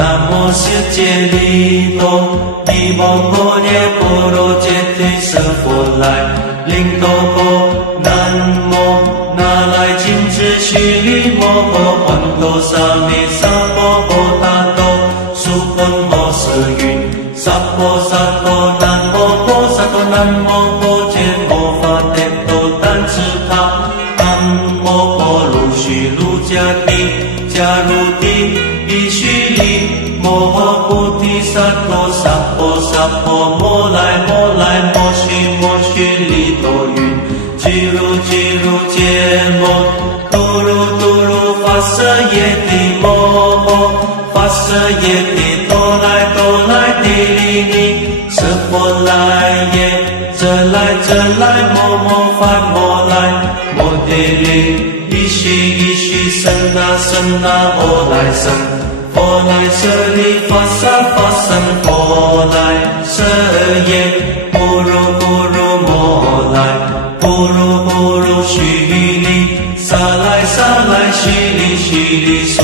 南无世界利多，利摩诃耶波罗揭谛舍佛来，灵多波，南无那来金智须利摩诃洹多沙弥萨婆诃达多，苏婆摩舍云，萨婆萨多南摩婆萨多南摩婆揭摩法帝多丹智他，南摩婆卢须卢迦帝迦卢帝伊须利摩诃菩提萨埵萨婆萨婆摩来摩来摩须利多云，俱如揭摩多如发舍耶帝摩诃发舍耶帝多来帝利尼舍佛来耶，这来摩发来摩帝利伊须生那佛来生，佛来舍利发生佛来舍耶，不如摩来不如须利萨来须利苏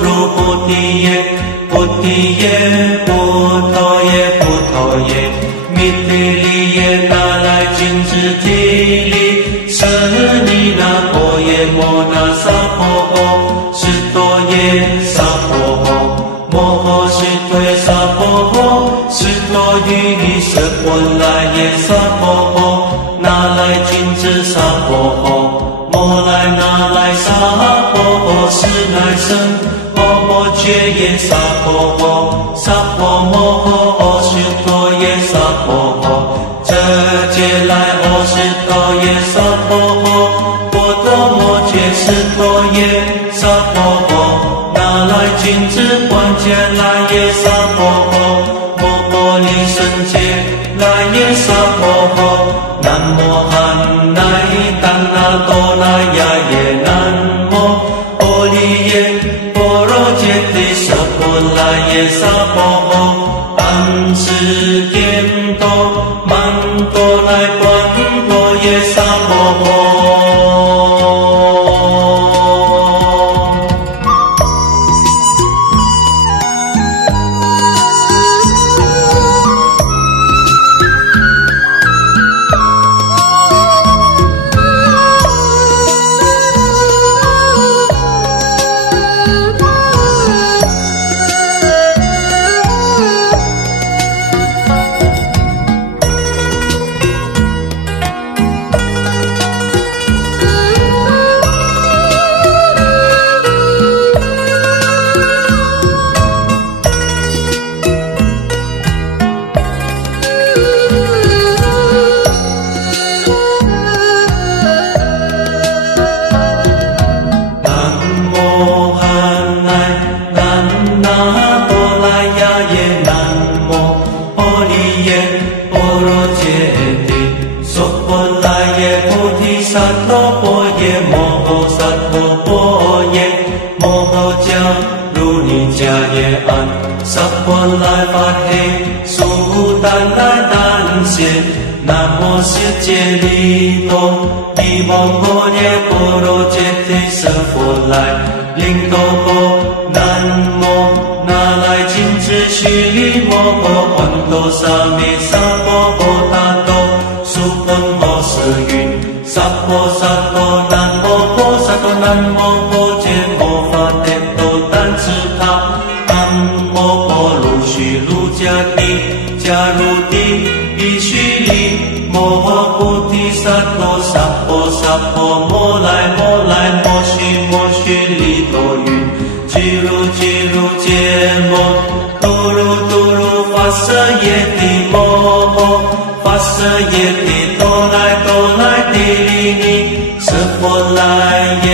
如菩提耶菩陀耶弥帝利耶那来金智提利舍尼那婆耶摩那萨婆诃释多耶萨婆诃摩诃释多耶萨婆诃释多于舍佛来耶萨婆诃那来金智萨婆诃摩来那来萨婆诃是来生摩揭耶萨婆诃萨婆摩诃释多耶萨婆诃这揭来释多耶萨婆诃波多摩揭释多耶萨婆诃那来金智观揭来耶萨婆诃摩婆利胜揭来耶萨婆诃南无汉那丹那多那呀耶南无波利耶波罗揭谛舍佛来耶萨婆诃安持颠多曼多来观多耶萨婆诃。萨婆来发嘿，苏丹来丹谢，南无世界利多，利摩诃耶波罗揭谛舍佛来，灵多波，南无那来金智须利摩诃洹多沙弥萨婆诃达多，苏婆摩舍云，萨婆萨多南摩婆萨多南摩婆揭摩法帝多丹智他。摩婆卢须卢迦帝迦卢帝伊须利摩诃菩提萨埵萨婆摩来摩须利多云，俱如揭摩多如发舍耶帝摩诃发舍耶帝多来帝利尼舍佛来耶，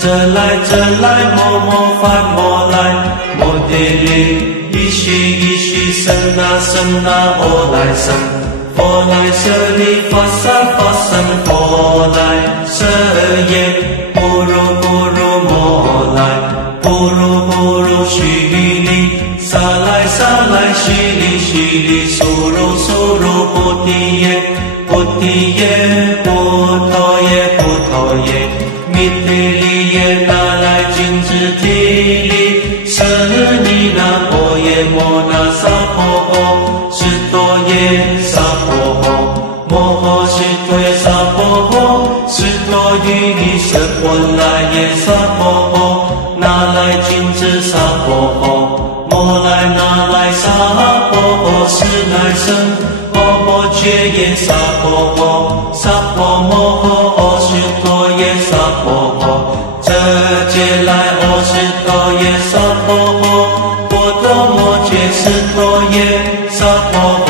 这来摩发来摩帝利伊须生那佛来生，佛来舍利发生佛来舍耶，不如摩来不如须利萨来须利苏如菩提耶菩陀耶弥帝利耶那来金智提利舍尼那萨婆诃，那来君子萨婆诃，摩来那来萨婆诃，是乃生阿婆却耶萨婆诃，萨婆摩诃阿须陀耶萨婆诃，这劫来阿须陀耶萨婆诃，波多摩揭斯陀耶萨婆诃，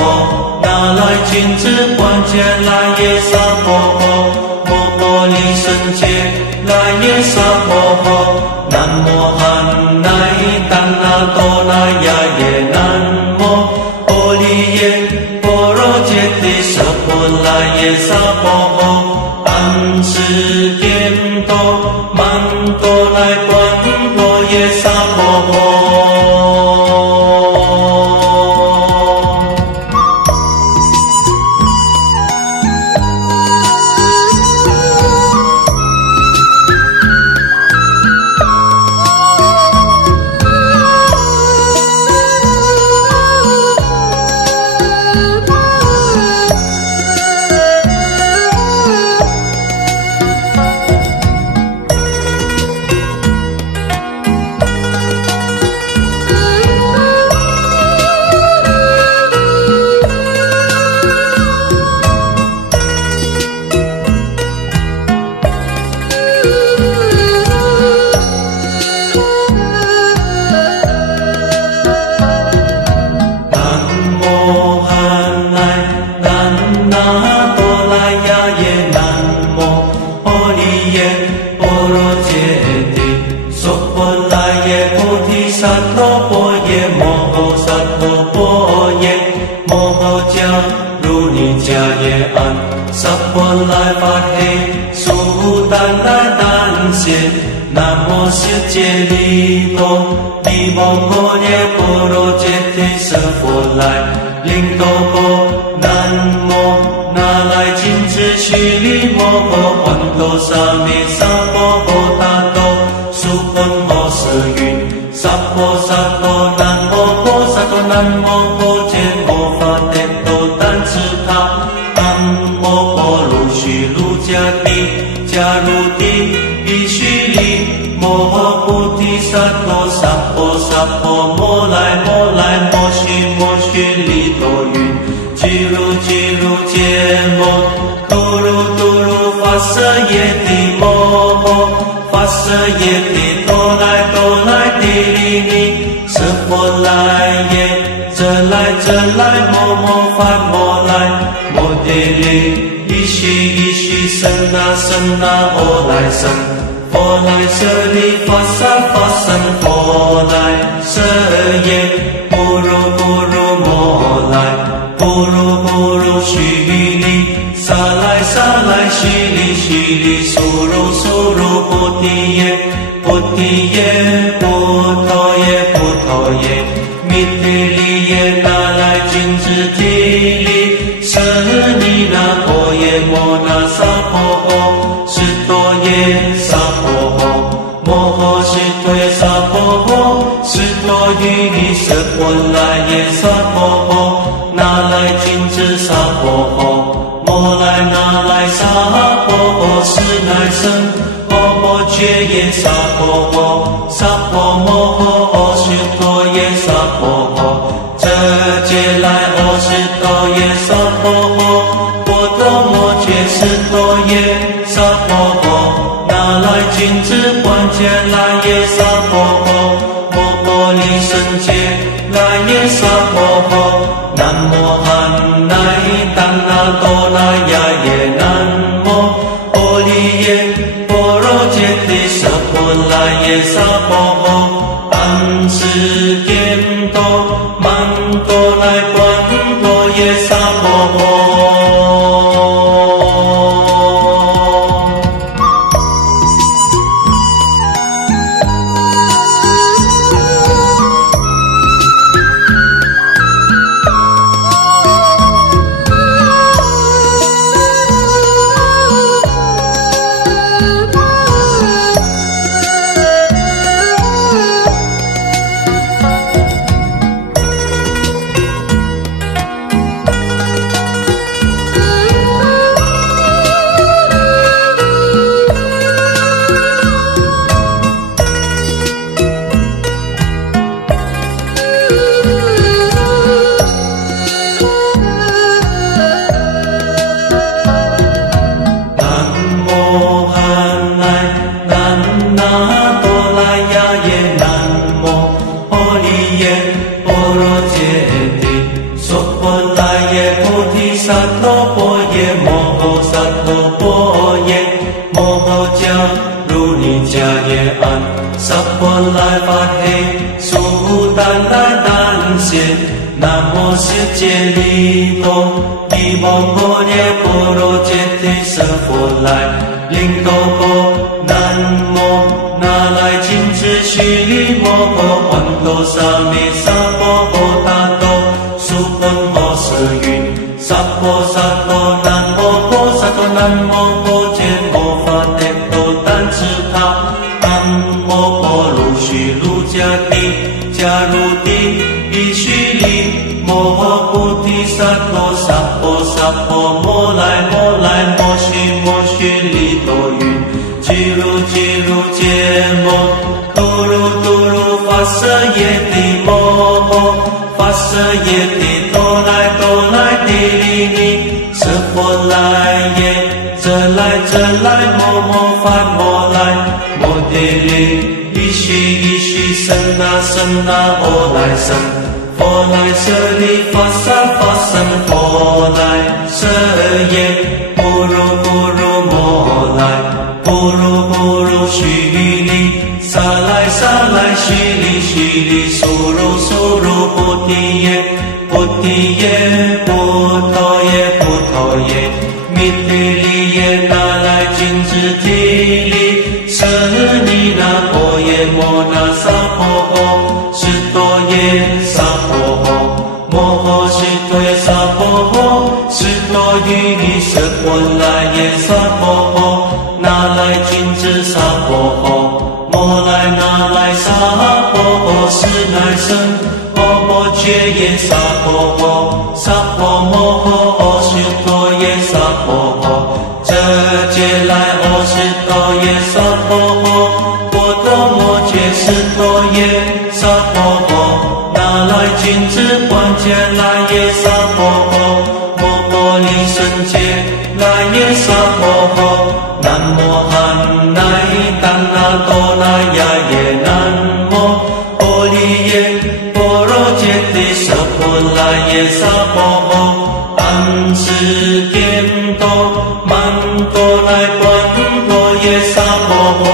那来君子观界来耶萨婆诃，摩婆利胜界来耶萨婆诃，南无汉那达那多那呀耶南无波利耶波罗揭谛舍婆来耶萨婆诃，安世颠多曼多来观多耶萨婆诃。南无世界利多利摩诃耶波罗揭谛舍佛来林多波南无那来金智须利摩诃洹多沙弥萨婆诃达多苏婆诃舍云萨婆萨多南无婆萨多南无婆揭摩法帝多丹智他南无婆卢须卢迦帝迦卢帝必须利摩诃菩提萨埵萨婆萨婆摩来摩来摩须利多云俱卢揭摩多卢发舍耶帝摩诃发舍耶帝多来帝利尼舍佛来耶这来摩发摩来摩帝利一须生那阿来生佛来舍利法身佛来舍耶不如摩来不如须利萨来须利苏如菩提耶菩陀耶弥帝利耶那来君子提利舍尼那婆耶摩那萨婆诃是多耶萨婆诃摩诃是多耶萨婆诃是多于利舍婆来耶萨婆诃那来君子萨婆诃摩来那来萨婆诃是乃生阿婆却耶萨婆诃萨婆摩诃阿须陀耶萨婆诃这劫来阿须陀耶萨婆诃波多摩揭斯陀耶萨婆诃那来君子观界来耶萨婆诃摩婆利胜界来耶萨婆诃南无汉那达那多那呀耶南无波利耶波罗揭谛舍婆来耶萨婆诃安世颠多曼多来观多耶萨婆诃。来发嘿，苏丹来丹谢，南无世界利多，地王波耶波罗揭谛舍佛来，灵多波南无那来金智须利摩诃环多沙弥萨婆诃他多，苏婆摩舍云，萨婆萨多南无婆萨多南无婆揭摩法帝多丹智他，南无婆卢须卢迦帝迦卢帝比须利摩诃菩提萨埵萨婆萨婆摩来摩来摩须利多云，俱卢揭摩多如发舍耶帝摩诃发舍耶帝多来帝利尼舍佛来耶，这来摩发摩来摩帝利一须生那阿来生，佛来舍利发生佛来舍耶，不如摩来不如须利萨来须利苏如菩提耶菩陀耶弥帝利耶那来金智提利舍尼那婆耶摩那萨婆诃释多耶萨婆诃摩诃释多耶萨婆诃释多于舍佛来耶萨婆诃那来金智萨婆诃摩来那来萨婆诃是乃生阿婆揭耶萨婆诃萨婆摩诃阿释多耶萨婆诃这揭来阿释多耶萨婆诃波多摩揭释多耶萨婆诃那来金智观揭来耶萨婆诃摩婆利胜揭来耶萨婆诃南无汉那丹那多那呀耶南无波利耶波罗揭谛舍佛来耶萨婆诃安持颠多曼多来观多耶萨婆诃。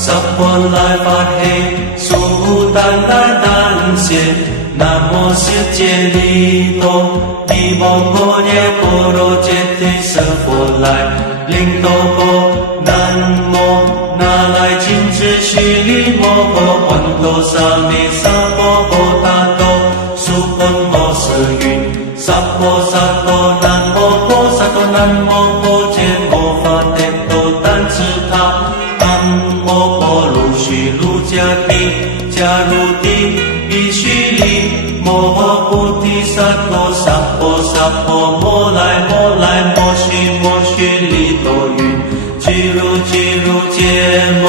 萨婆来发嘿，苏丹来丹谢，南无世界利多，地王波耶波罗揭谛舍佛来，灵多波南无那来金智须利摩诃环多沙弥萨婆诃他多，苏婆摩舍云，萨婆萨多南无婆萨多南无婆揭摩法帝多丹智他。卢迦帝迦卢帝比须利摩诃菩提萨埵萨婆摩来摩须利多云，俱卢揭摩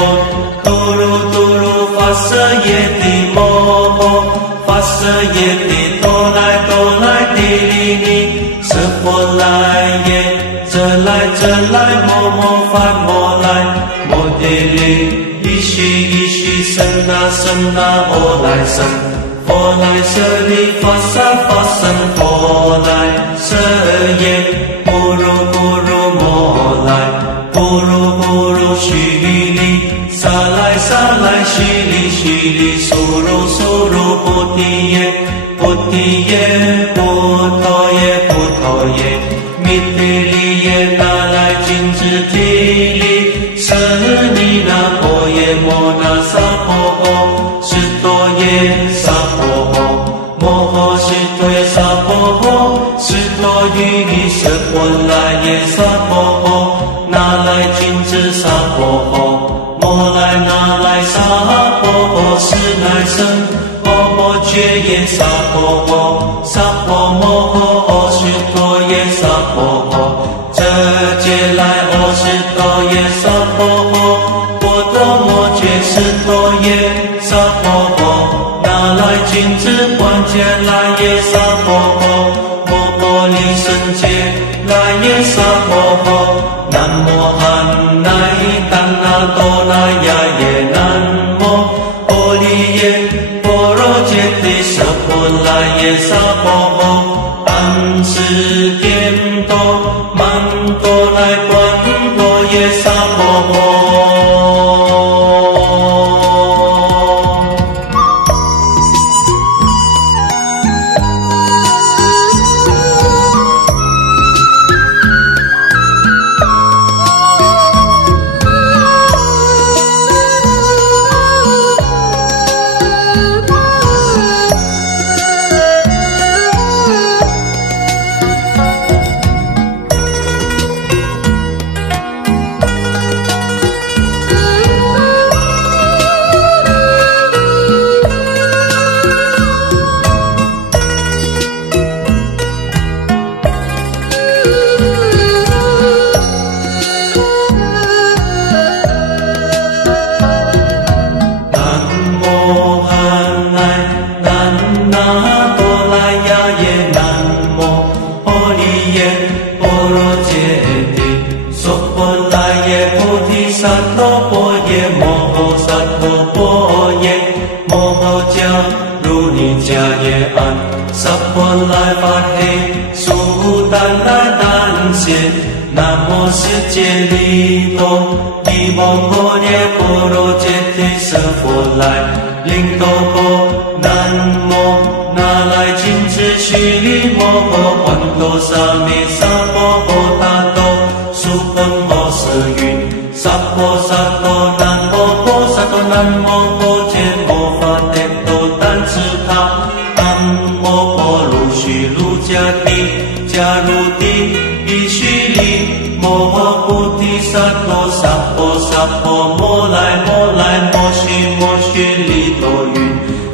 多如发舍耶帝摩诃发舍耶帝多来帝利尼舍佛来耶，这来摩发摩来摩帝利一须生那阿来生，佛来舍利发生佛来舍耶，不如摩来不如须利萨来须利苏如菩提耶菩陀耶弥帝利耶体里，舍尼那波耶摩那萨婆诃，释多耶萨婆诃，摩诃释多耶萨婆诃，释多于舍波来耶萨婆诃，那来君子萨婆诃，摩来那来萨婆诃，是乃生，波波觉耶萨婆诃，萨婆摩诃释多耶萨婆诃，这劫来阿释多耶萨婆诃，波多摩觉释多耶萨婆诃，那来君子观界来耶萨婆诃，摩波利胜界来耶萨婆诃，南无汉那达那多那呀耶南无波利耶波罗揭谛舍波来耶萨婆诃，安世颠多曼多来观多耶萨婆诃。南无世界利多，利摩诃耶波罗揭谛舍佛来，灵多波，南无那来金智须利摩诃，观多萨弥萨婆诃达多，苏婆摩舍云，萨婆萨多南摩婆萨多南摩婆揭摩法帝多丹智他，南摩婆卢须卢迦帝迦卢帝必须利摩诃菩提萨埵萨婆萨婆摩来摩来摩须利多云，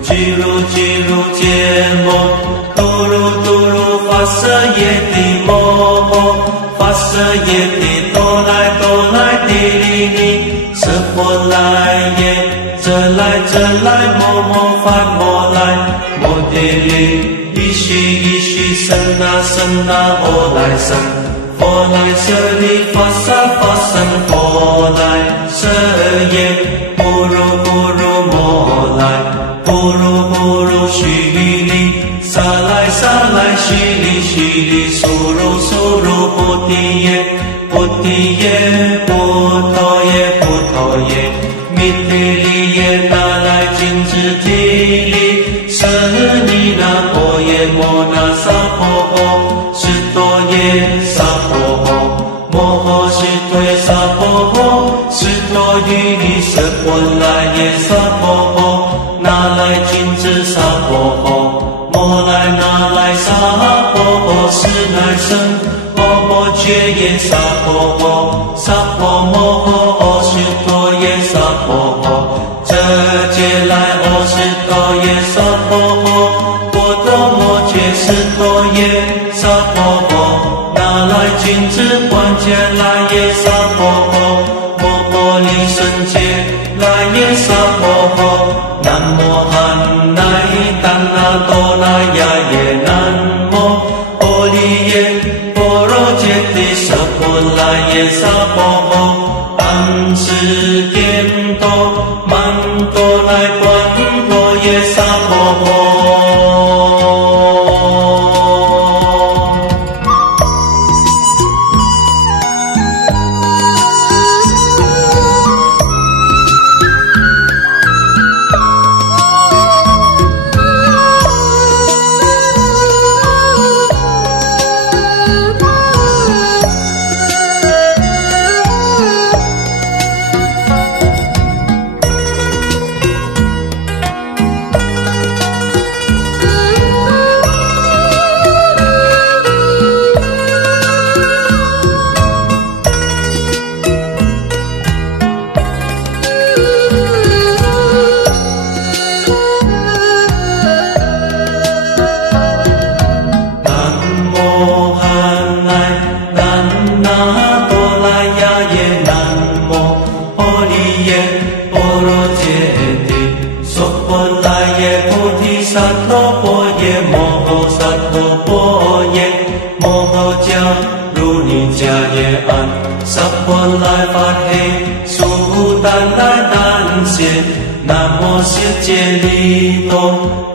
俱如揭摩多如发舍耶帝摩诃，发舍耶帝多来帝利利，舍婆来耶，这来摩发摩来摩帝利，一须生那佛来生，佛来舍利发生佛来舍耶，不如摩来，不如须利，萨来须利，苏如菩提耶，菩陀耶，弥提利耶，那来金智体利，舍尼那波耶摩那萨婆诃，释多耶萨婆诃，摩诃释多耶萨婆诃，释多于舍波来耶萨婆诃，那来君子萨婆诃，摩来那来萨婆诃，是乃生，波波觉耶萨婆诃，萨婆摩诃释多耶萨婆诃，这劫来阿释多耶萨婆诃，波多摩觉释多耶萨婆诃，那来君子观界来耶萨婆诃，摩波利胜界来耶萨婆诃，南无汉那达那多那呀耶南无波利耶波罗揭谛舍波来耶萨婆诃，安世颠多曼多来观多耶萨婆诃。如尼迦耶安，萨婆来发嘿，苏丹来丹谢，南无悉揭利多，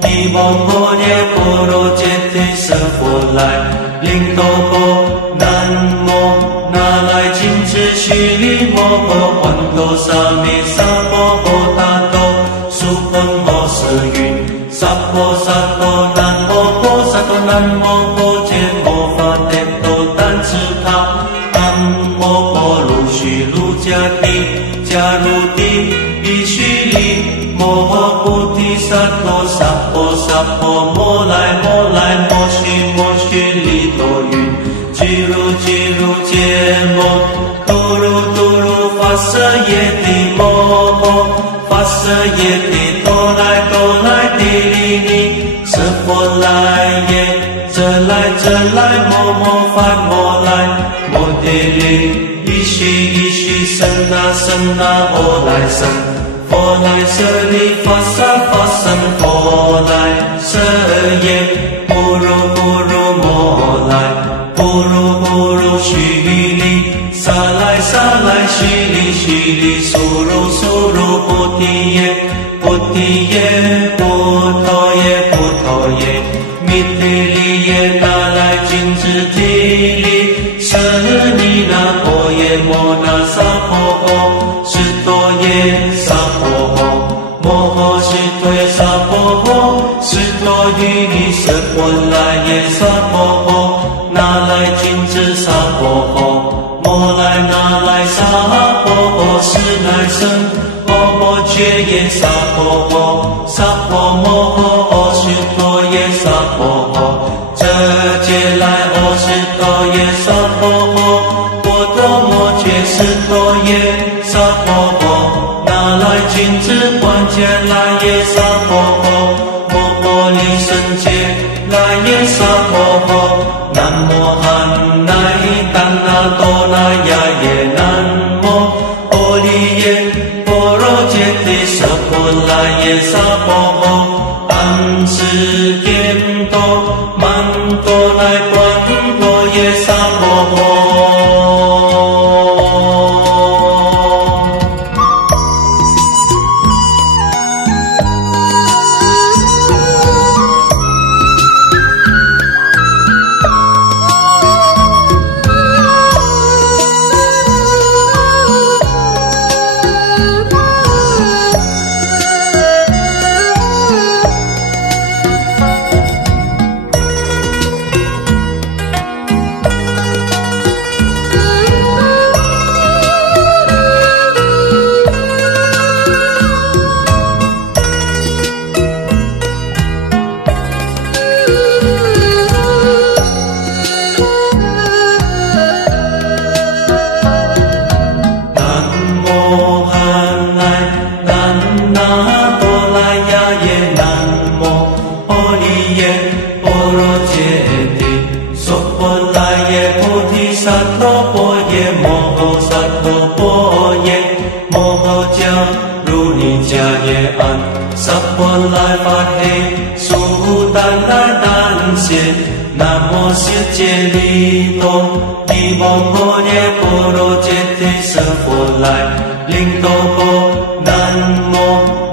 地王婆耶婆罗揭谛舍佛来，灵多波南无那来金智须利摩诃环多沙弥萨婆诃他多，苏坤摩舍云，萨婆萨多南摩婆萨多南摩婆揭摩发帝多丹智他，南摩婆卢须卢迦帝迦卢帝比须利摩诃菩提萨埵萨婆萨婆摩来摩来摩须利多云，俱如揭摩多如发舍耶帝摩诃发舍耶帝多来帝利尼舍佛来耶，这来摩发摩来摩帝利一须生那佛来生，佛来舍利发生佛来舍耶，不如摩来不如须利萨来须利苏如菩提耶菩陀耶弥帝利耶那来金智提利舍尼那婆耶摩那萨婆诃，释多耶萨婆诃，摩诃释多耶萨婆诃，释多于尼舍婆来耶萨婆诃，那来金智萨婆诃，摩来那来萨婆诃，是来生摩揭耶萨婆诃，萨婆摩诃释多耶萨婆诃，这揭来释多耶萨婆诃，波多摩揭释多耶萨婆诃，那来金智观揭来耶萨婆诃，摩婆利胜揭来耶萨婆诃，南无汉那当那多那呀耶南无婆利耶婆罗揭谛舍婆来耶萨婆诃，安世颠多曼多来观多耶萨婆诃。萨婆来发嘿，苏丹来丹谢，南无悉揭利多，地王婆耶婆罗揭谛舍佛来，灵多波南无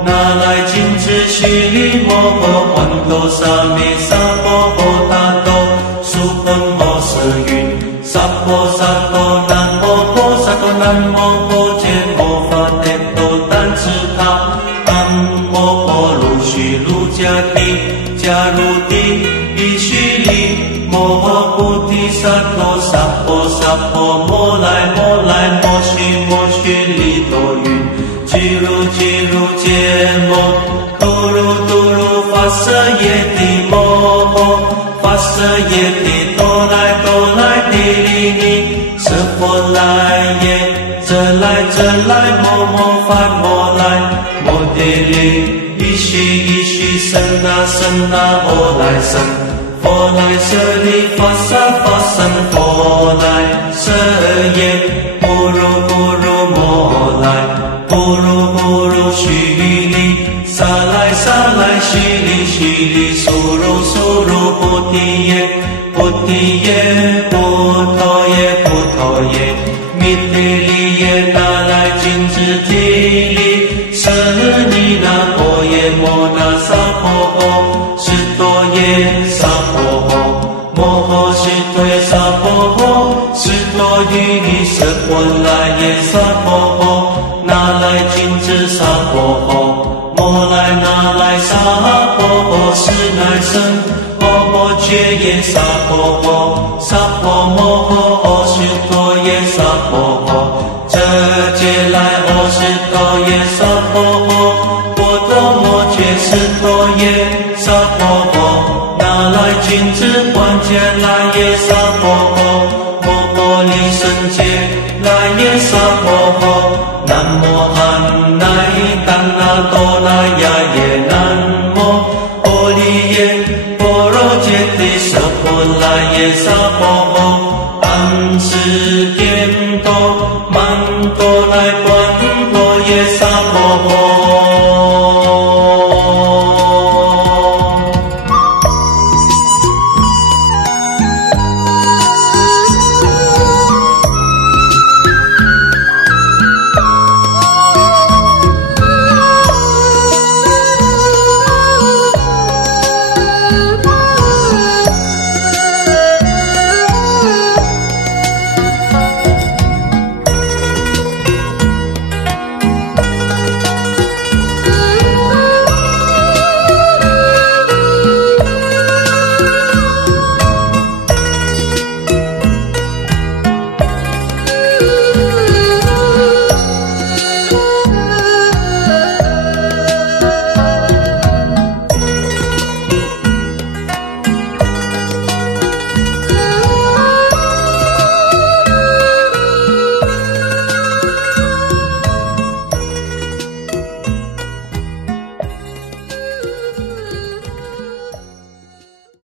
那来金智须利摩诃环多沙弥萨婆诃他多，苏坤摩舍云，萨婆萨多南摩婆萨多南摩婆揭摩发帝多丹智他，南摩婆卢须卢迦帝迦卢帝比须利摩诃菩提萨埵萨婆摩来摩须利多云，俱如揭摩多如发舍耶帝摩诃发舍耶帝多来帝利尼舍佛来耶，这来摩发摩来摩帝利一须生那佛来生，佛来舍利发生佛来舍耶，不如摩来不如须利萨来须利苏如菩提耶菩陀耶地里也拿来金枝体里，是你那波耶摩那萨婆诃，是多耶萨婆诃，摩诃是多耶萨婆诃，是多于是波来耶萨婆诃，拿来金枝萨婆诃，摩来拿来萨婆诃，是乃生波波觉耶萨婆诃，萨婆摩诃是多耶萨婆诃，这劫来哦是多耶萨婆诃，波多摩觉是多耶萨婆诃，拿来君子关节来耶萨婆诃，摩诃离生劫来耶萨婆诃，南无汉那依当那多那呀耶南无阿利耶波罗揭谛萨婆来耶萨婆诃，安世颠多曼多来